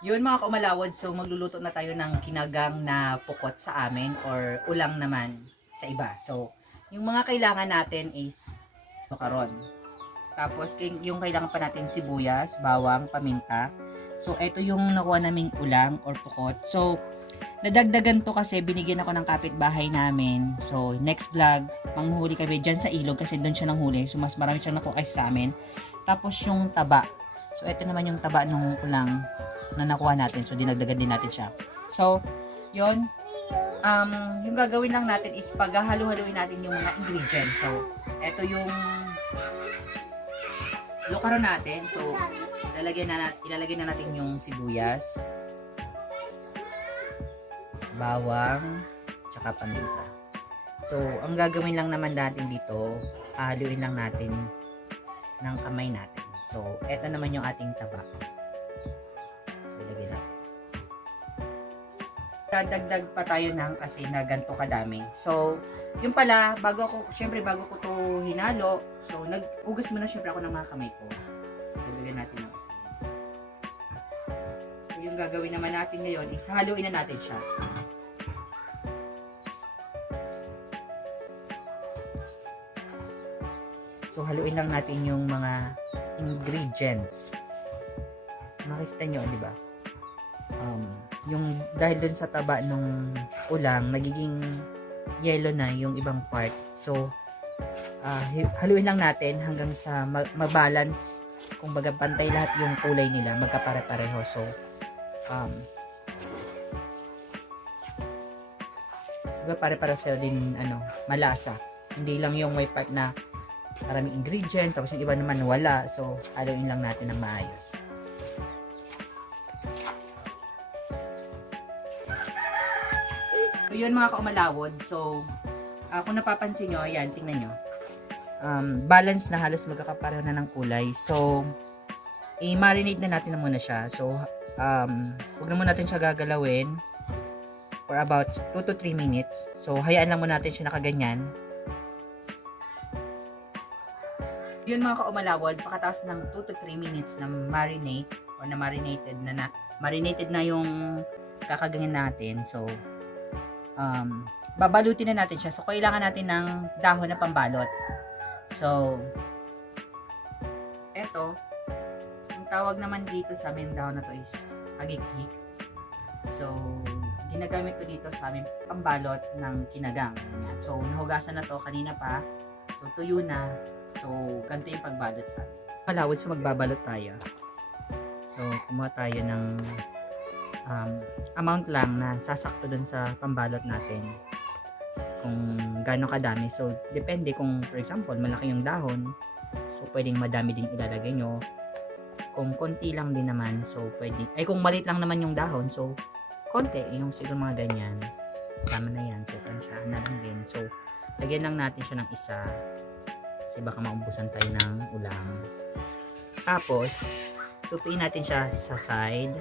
Yun mga kaumalawad, so magluluto na tayo ng kinagang na pukot sa amin or ulang naman sa iba. So, yung mga kailangan natin is makaron. Tapos, yung kailangan pa natin sibuyas, bawang, paminta. So, ito yung nakuha naming ulang or pukot. So, nadagdagan to kasi binigyan ako ng kapitbahay namin. So, next vlog, manghuli kami dyan sa ilog kasi doon siya nanghuli. So, mas marami siyang nakuha sa amin. Tapos, yung taba. So, ito naman yung taba nung ulang na nakuha natin. So, dinagdagan din natin siya. So, yon yung gagawin lang natin is paghahalu-haluin natin yung mga ingredients. So, ito yung lukaro natin. So, ilalagay na natin yung sibuyas, bawang, tsaka paminta. So, ang gagawin lang naman natin dito, hahaluin lang natin ng kamay natin. So, ito naman yung ating taba. So, ilagay natin. Dadagdag pa tayo ng kasi na ganito kadami. So, yung pala, bago ko to hinalo, so, nag-ugas muna syempre ako ng mga kamay ko. So, ilagay natin ng asin. So, yung gagawin naman natin ngayon is haluin na natin siya. So, haluin lang natin yung mga ingredients. Makikita nyo, di ba? Yung dahil dun sa taba nung ulang, nagiging yellow na yung ibang part. So, haluin lang natin hanggang sa mabalance. Kung baga pantay lahat yung kulay nila, magkapare-pareho. So, pare-pareho sila din, malasa. Hindi lang yung may part na maraming ingredient, tapos yung iba naman wala. So, haluin lang natin ng maayos. So, yun mga kaumalawod. So, kung napapansin nyo, ayan, tingnan nyo. Balance na, halos magkakapareho na ng kulay. So, i-marinate na natin na muna siya. So, huwag na muna natin siya gagalawin for about 2 to 3 minutes. So, hayaan lang muna natin siya nakaganyan. Yun mga kaumalawad, pagkatapos ng 2 to 3 minutes na marinate or na marinated na yung kakaganyan natin. So, babalutin na natin siya. So, kailangan natin ng dahon na pambalot. So, eto, ang tawag naman dito sa amin dahon na to is agik-hik. So, ginagamit ko dito sa amin pambalot ng kinagang. So, nahugasan na to kanina pa. So, tuyo na. So, ganito yung pagbalot sa atin. Malawad sa magbabalot tayo. So, kumuha tayo ng amount lang na sasakto dun sa pambalot natin. Kung gaano kadami. So, depende kung, for example, malaki yung dahon. So, pwedeng madami din ilalagay nyo. Kung konti lang din naman, so, pwede. Ay, kung maliit lang naman yung dahon, so, konti. Yung siguro mga ganyan. Tama na yan. So, tansya na lang din. So, lagyan lang natin siya ng isa. Kasi baka maubusan tayo ng ulam. Tapos, tupiin natin siya sa side.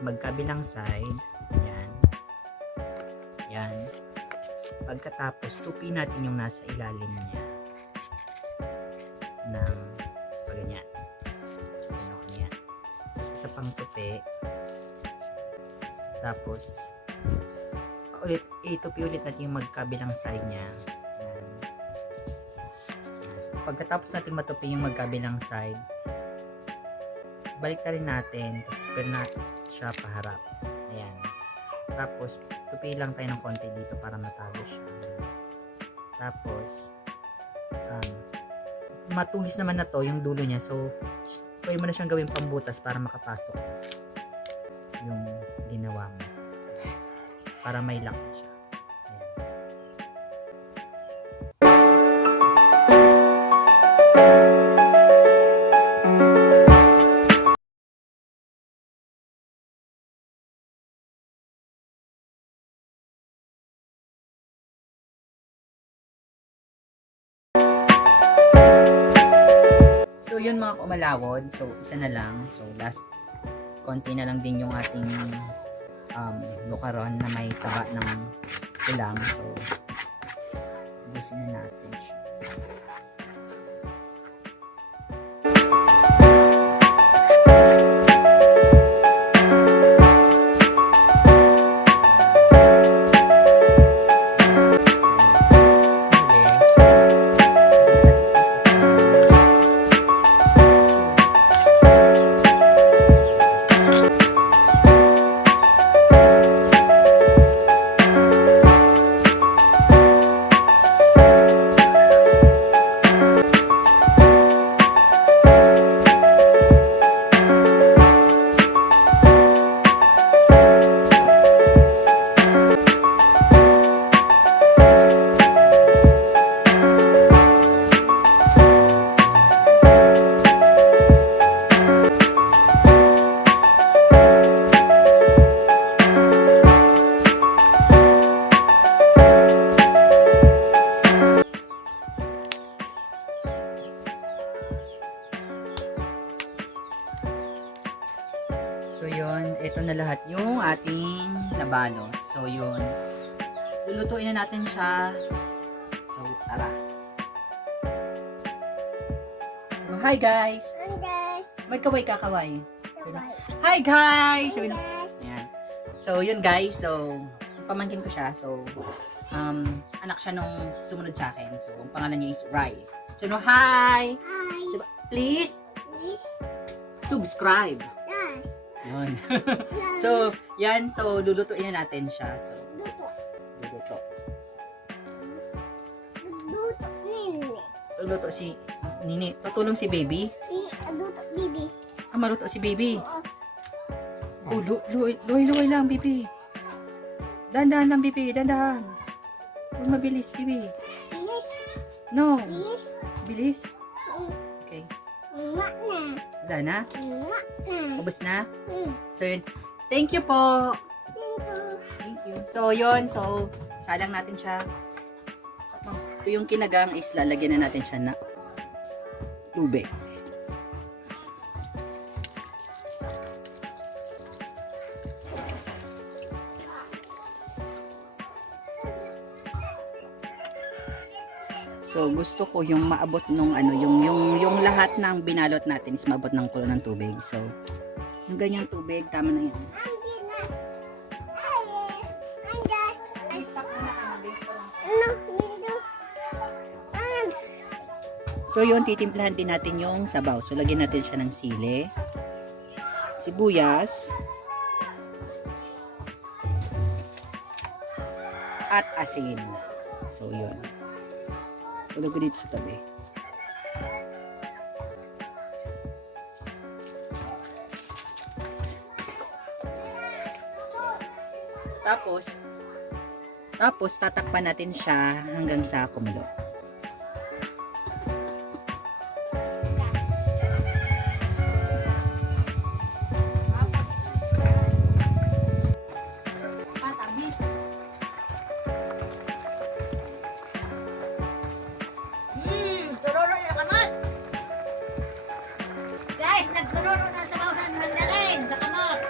Magkabilang side. Yan. Yan. Pagkatapos, tupiin natin yung nasa ilalim niya. Ng ganyan. Ganyan. So, isa pang tupi. Tapos, itupi ulit natin yung magkabilang side niya. Pagkatapos natin matupi yung magkabilang side, balik na rin natin, tapos pwede na siya paharap. Ayan. Tapos, tupi lang tayo ng konti dito para matago siya. Tapos, matulis naman na to yung dulo niya. So, pwede mo na siyang gawing pambutas para makapasok yung ginawa mo. Para may lock siya. So, yun mga kumalawod. So, isa na lang. So, last, konti na lang din yung ating lukaron na may taba ng ulam. So, ubusin na natin siya. So yun, ito na lahat yung ating nabalot. So yun, lulutuin na natin siya. So tara. So, hi guys! May kaway kakaway. Hi guys! So, yan. So yun guys, so pamangkin ko siya. So anak siya nung sumunod sa akin. So ang pangalan niya is Rai. So no, hi! So, please subscribe. Yun. So, yan. So, lulutuin na natin siya. So, luluto. Luluto si Nini. Tutulong si baby. Maluto si baby. Oh, luhay lang, baby. Dandahan lang, baby. Dandahan. Huwag mabilis, baby. No. Bilis. Okay. Wala na? Ubus na? So, yun. Thank you po. Thank you. So, yun. So, salang natin siya. Ito yung kinagang is lalagyan na natin siya na tubig. So, gusto ko yung maabot nung ano, yung lahat ng binalot natin is maabot ng kulo ng tubig. So, yung ganyang tubig, tama na yan. So, yun, titimplahan din natin yung sabaw. So, lagyan natin siya ng sili, sibuyas, at asin. So, yun. Tulog ko dito sa tabi. Tapos tatakpan natin siya hanggang sa kumulo. Nagtururo na sa bawsan mandarin sa kamot.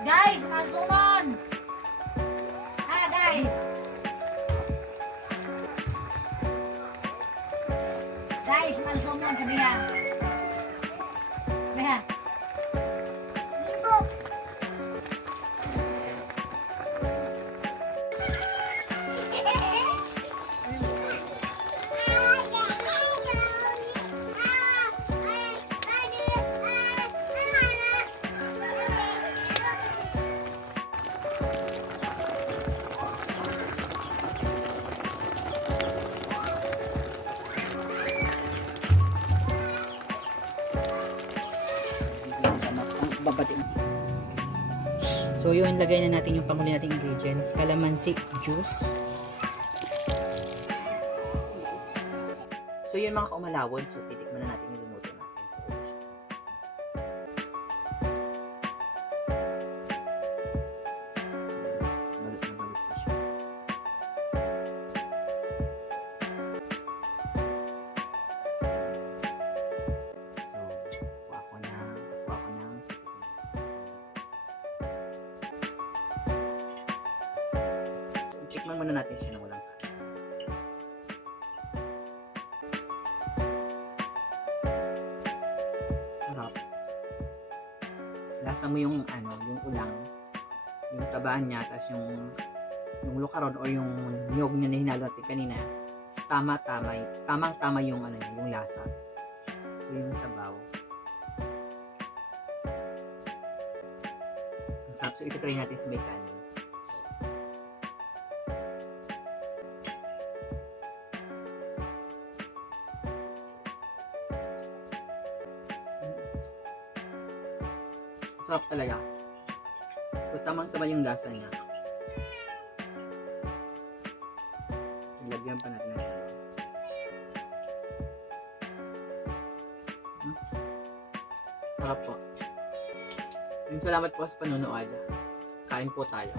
Guys, magsumon! Ha, guys! Guys, magsumon sa biya. Biya. Babatiin. So yun, lagay na natin yung panghuli nating ingredients. Calamansi juice. So yun mga kaumalawon. So titikman na natin yung lunuto natin. So balut na balut po siya. So kuha ko na. Tikman muna natin siya ng walang kanin. Sarap. Lasa mo yung ano, yung ulang, yung tabaan niya, tapos yung lukaron o yung niyog niya na hinalo natin kanina. Tamang-tama yung ano niya, yung lasa. So yung sabaw. Ang sarap. So ito try natin sa may kanin. Sarap talaga. So, tamang-tama yung lasa niya. Ilagyan pa natin ito. Sarap po. Yung salamat po sa panonood. Kain po tayo.